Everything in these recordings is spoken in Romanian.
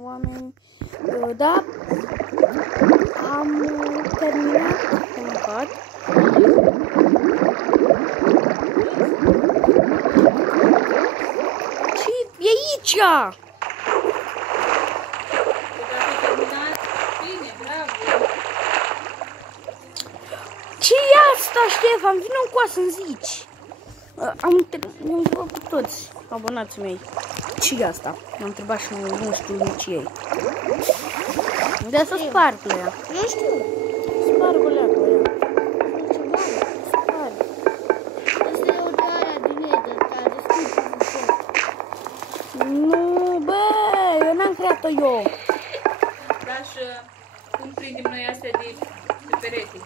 oameni. Da, am terminat de mâncat. Ce e aici? Ce-i asta, Ștefan? Vino încoa să-mi zici. Am întrebat pe toți abonații mei. Ce-i asta? M-am întrebat și nu știu nici ei. De să sparg la ea. Nu știu. Sparg la ea cu ea. Sparg. Asta e o darea din Eder, care scrie. Nu, bă, eu n-am creat-o eu. Da, și cum prindem noi astea de perete?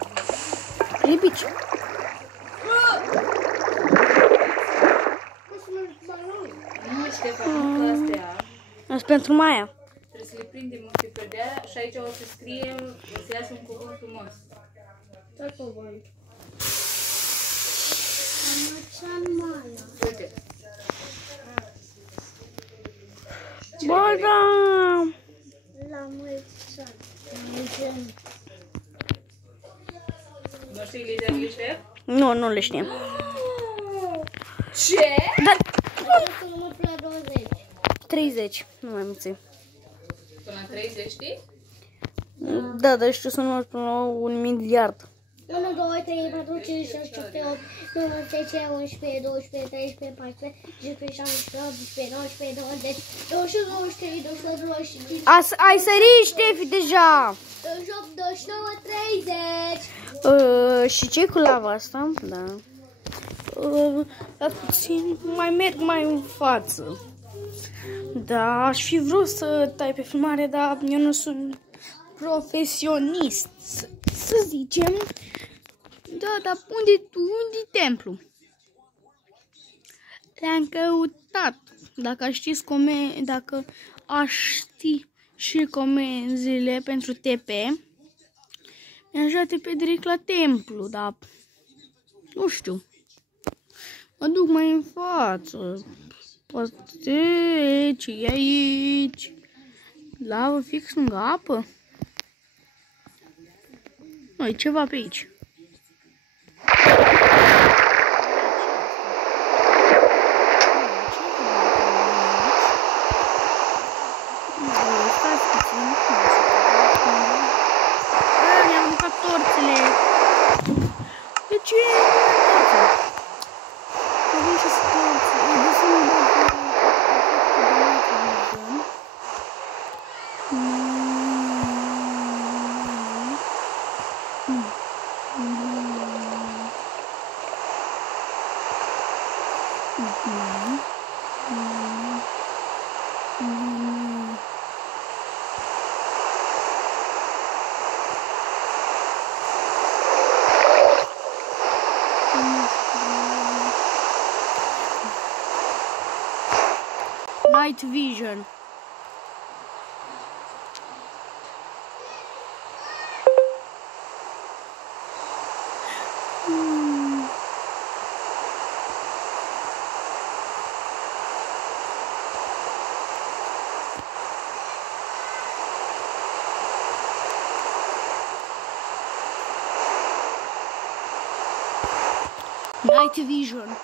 Lipici. Nu, Ștefan, că astea Asta pentru Maia. trebuie să le prindem pe perdea și aici o să scriem, o să iasă un cuvânt frumos. Ce cuvânt? Maia. Uite. Bă, da. La mulți ani. Nu știi liderile, Ștef? Nu, nu le știm. Ce? Dar Asta numărul la 20. 30, nu mai mulți. Până la 30, știi? Da, dar știu să nu până la 1 miliard. 1, 2, 3, 4, 5, 6, 7, 8, 9, 10, 11, 12, 13, 14, 15, 16, 18, 19, 20, 21, 23, 24, 25, Ai sărit, Ștefi, deja. 28, 29, 30. Și ce cu lava asta? Da. Dar puțin mai merg mai în față. Da, aș fi vrut să tai pe filmare, dar eu nu sunt profesionist, să zicem. Da, dar unde-i templu? Le-am căutat. Dacă aș ști și comenzile pentru TP, mi-aș da TP direct la templu, dar nu știu. Mă duc mai în față. Poate ce e aici? Lavă fix lângă apă? Nu, e ceva pe aici. Stați puțin. Mi-am mâncat torțele. De ce? Avem și torțe. Night vision. Night vision.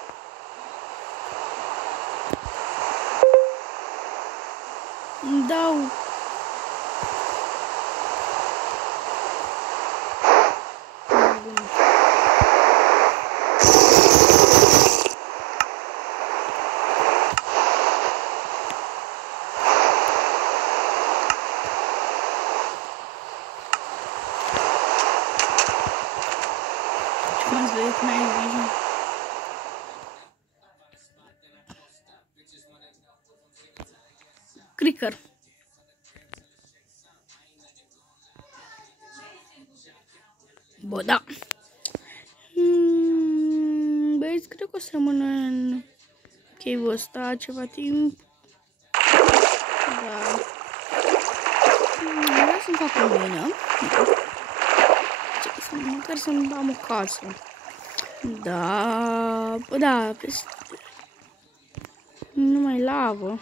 Dau. Ce m-ați văzut Night vision? Clicker. Bă, da. Băieți, cred că o să rămână în cave-ul ăsta ceva timp. Da. Vreau să-mi fac o mină. Măcar să-mi am o casă. Da. Bă, da. Nu mai lavă.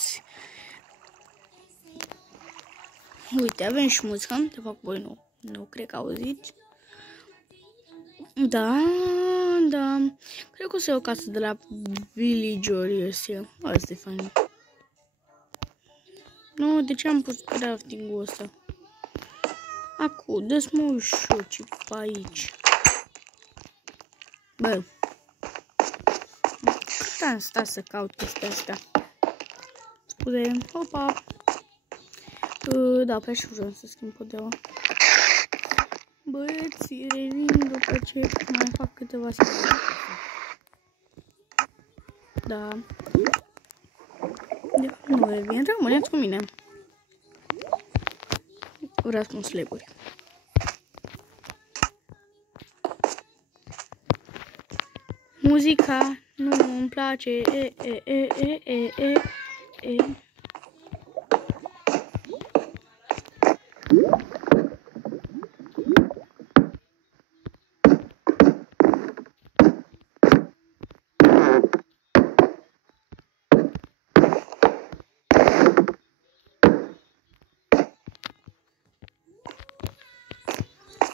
auziți. Uite, avem și muzică. De fapt, voi nu. Nu cred că auziți. Da. Cred că o să iau o casă de la Villager ăsta. Asta e fain. Nu, de ce am pus crafting-ul ăsta? Acum, dă-ți mă ușor ce pe aici. Bă. Stai să caut chestia asta. Scuze, opa. Da, pe așa vreau să schimb podeaua. Băieții, revin după ce mai fac câteva secunde. Da. Nu revin, rămâneți cu mine. Vreau să mă slaburi. Muzica nu îmi place.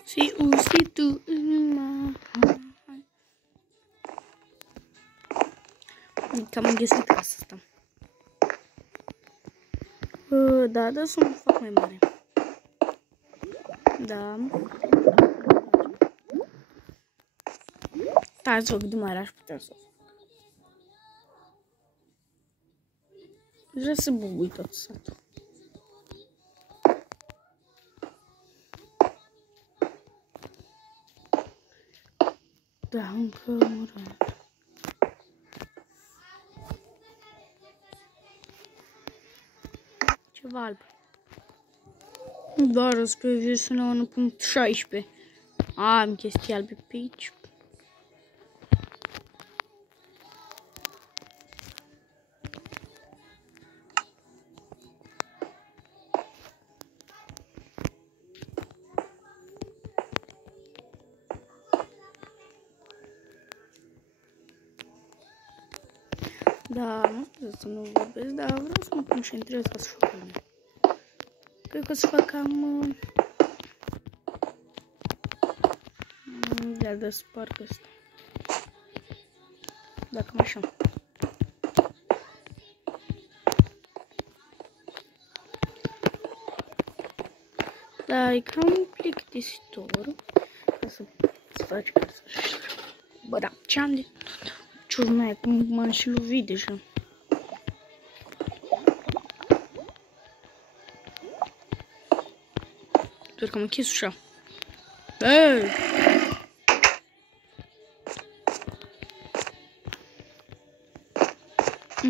Si tu Cam am găsit casa asta. Da, să mă fac mai mare. Da. Da, să fac de mare, aș putea să o fac. Vreau să bugui tot satul. Da, încă murat. Ceva alb. Doar scrie versiunea 1.16. Am chestii albe pe aici. Da, nu știu să nu vorbesc, dar vreau să mă concentrez ca să fac bine. Cred că o să fac cam... de sparg ăsta. Da, cam așa. Da, e cam plictisitor ca să faci ca să... Bă, da, ce-am de... Ciurmea, cum m-am și lovit deja. Doar că am închis ușa. Ei!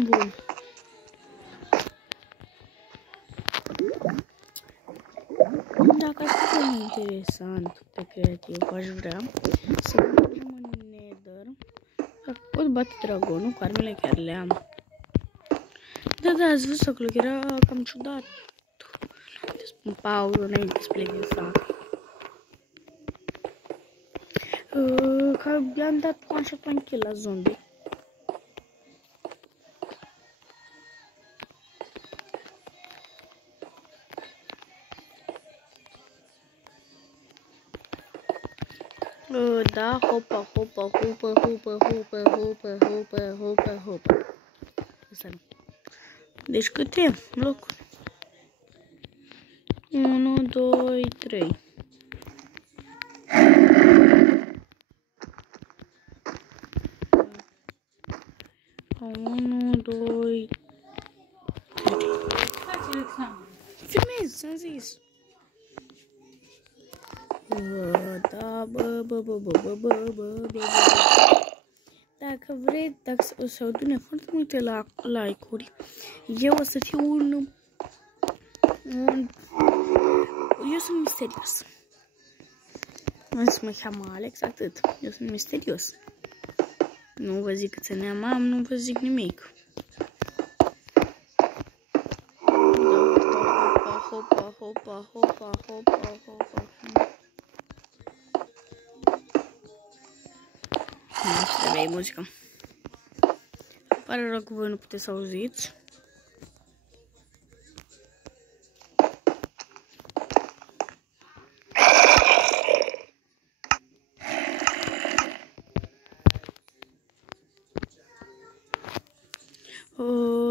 Bun. Dacă ar fi mai interesant pe creativ, aș vrea să mergem în Nether. Pot bate dragonul, cu armele chiar le am. Da, ați văzut acolo, era cam ciudat. Spun pauză înainte să plec din sat. Că i-am dat one shot one kill la zombie. Da, hopa. Deci câte locuri? 1, 2, 3. Filmez, ți-am zis. Da, Dacă vreți, dacă o să adune foarte multe like-uri, eu o să fiu eu sunt misterios. Nu să mă cheamă Alex, atât. Eu sunt misterios. Nu vă zic câți ani am, nu vă zic nimic. Hopa. Nu trebuie muzică. Pare rău că voi nu puteți să auziți.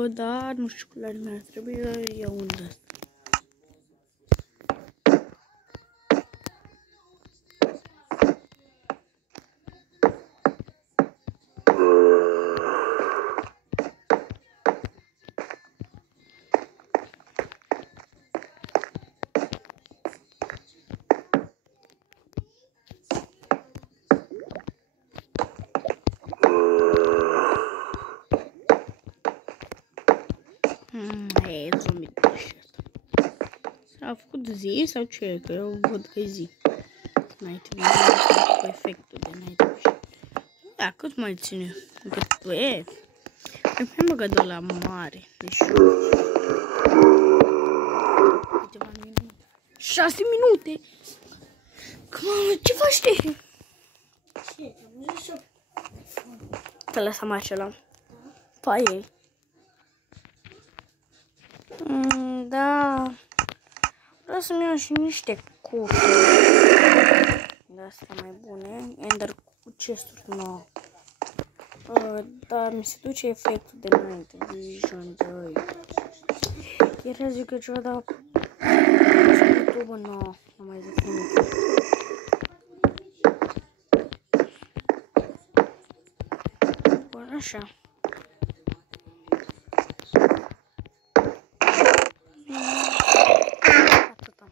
Da, nu știu culoare mi-ar trebui, iau un de asta. E zombie și asta. S-a făcut zi sau ce? Că eu văd că e zi. Night Vision cu efectul de Night Vision. Da, cât mai ține? Cât e? Mai băgat de la mare. Deci... câteva minute. 6 minute! Ce faci te? Ce? Am zis eu. Te lăsam acela. Păi. Da. Vreau să-mi iau și niște cupe. De astea mai bune. Ender cu chesturi nouă. Dar mi se duce efectul de Night Vision 2. Era zic că ceva, dar YouTube nu mai zic nimic. Bun, așa. Atâta.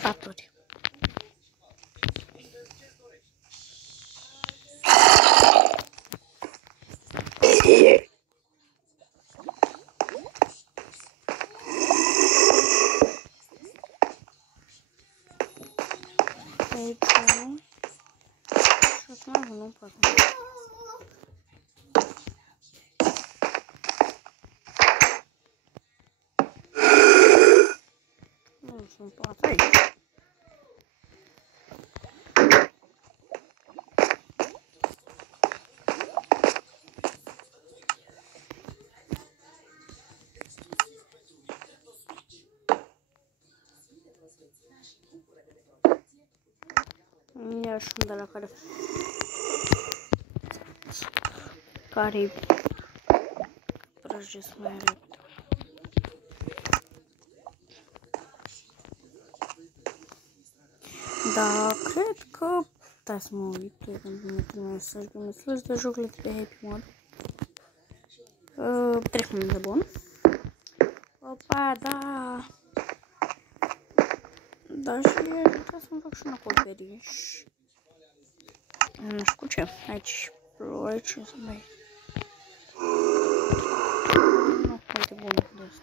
Saturi. Aici și acum nu pot. Nu sunt poate aici. Ia și de la care prăjesc mai repede. Da, cred că... Da, să mă uit, când mi-e mesaj de mesaj de jocurile de Happy Mod. Trec un de bun. Opa, da. Da, și trebuie să-mi fac și un acoperiș. Nu știu cu ce. Aici, aici, să mai... Nu, foarte bun de asta.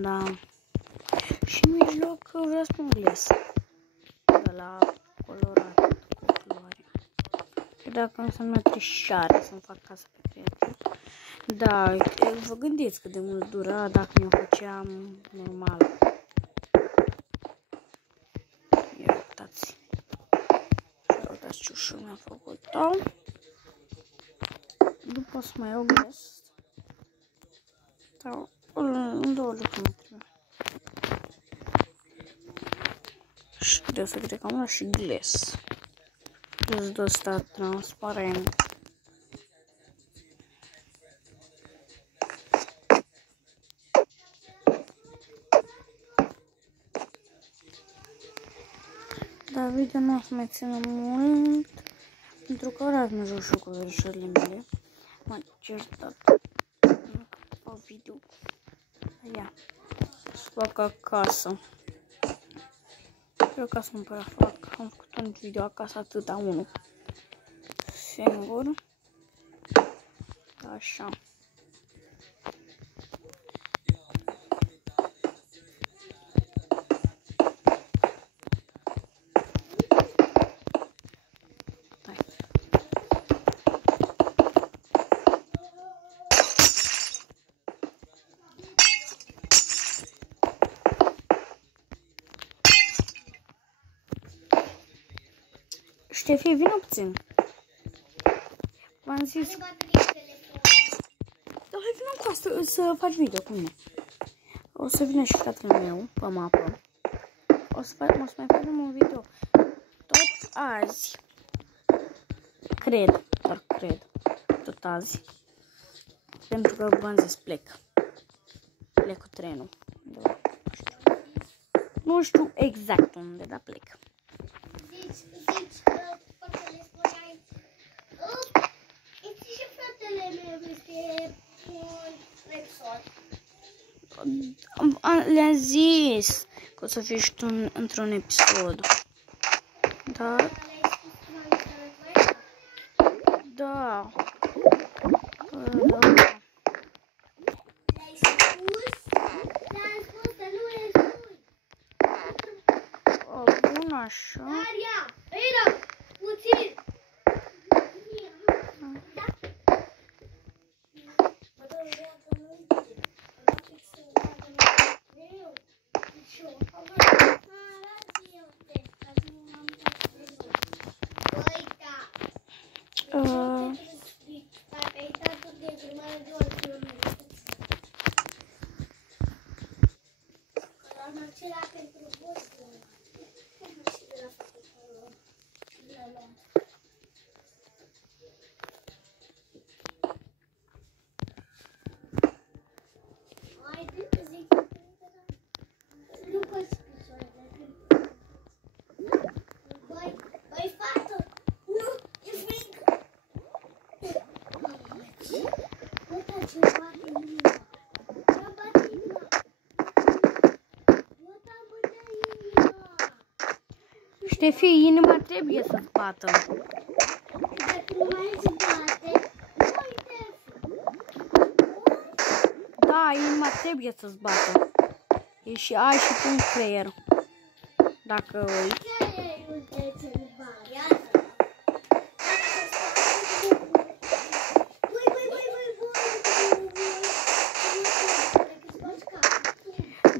Da. Și în mijloc vreau să pun gles. De la colorat cu culoare. Și dacă înseamnă trișare să-mi fac casă pe prieten. Da, vă gândiți cât de mult dura dacă mi-o făceam normal. Ia uitați. Și uitați ce ușor mi-a făcut-o. După să mai iau gles. Sau în 2 lucruri mă trebuie. Și trebuie să cred că am luat și gles. Gles de ăsta transparent. video nu o să mai țină mult, pentru că ori nu joc și cu verișorile mele. M-am certat. Fac video. Ia. Să fac acasă. Cred că acasă nu prea fac. Am făcut un video acasă atâta unul. Singur. Așa. Ștefi, vină puțin. V-am zis. Da, hai vină cu asta să faci video cu mine. O să vină și fratele meu pe mapă. O să mai facem un video tot azi. Cred, doar cred. Tot azi. Pentru că v-am zis plec. Plec cu trenul. Nu știu exact unde, dar plec. Le-am zis că o să fii și tu într-un episod. Da? Da. O, bun așa. Ștefi, inima trebuie să-ți bată. Dacă nu mai îți bate, uite. Da, inima trebuie să-ți bată. E și ai și tu un creier. Dacă îi...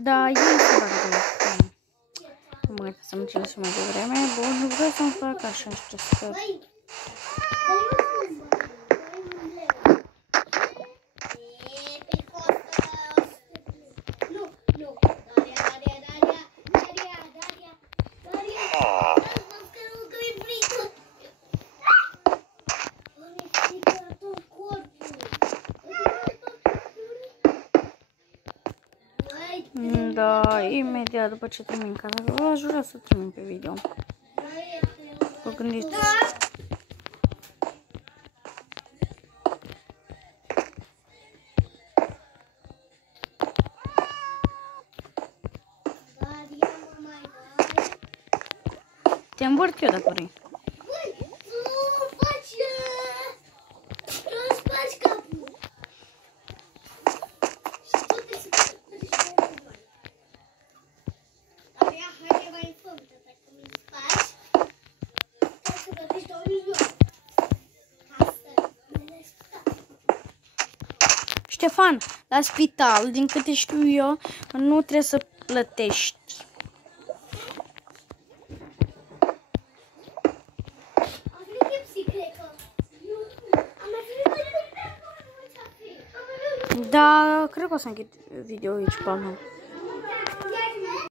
Da, e foarte. Mă găsesc să mă înțeles mai devreme. Bun, nu vreau să-mi fac așa niște scări. Da, imediat după ce termin casa, vă aș vrea să termin pe video. Vă gândiți? Te învârt eu dacă vrei. Ștefan, la spital, din câte știu eu, nu trebuie să plătești. Da, cred că o să închid video aici, pa,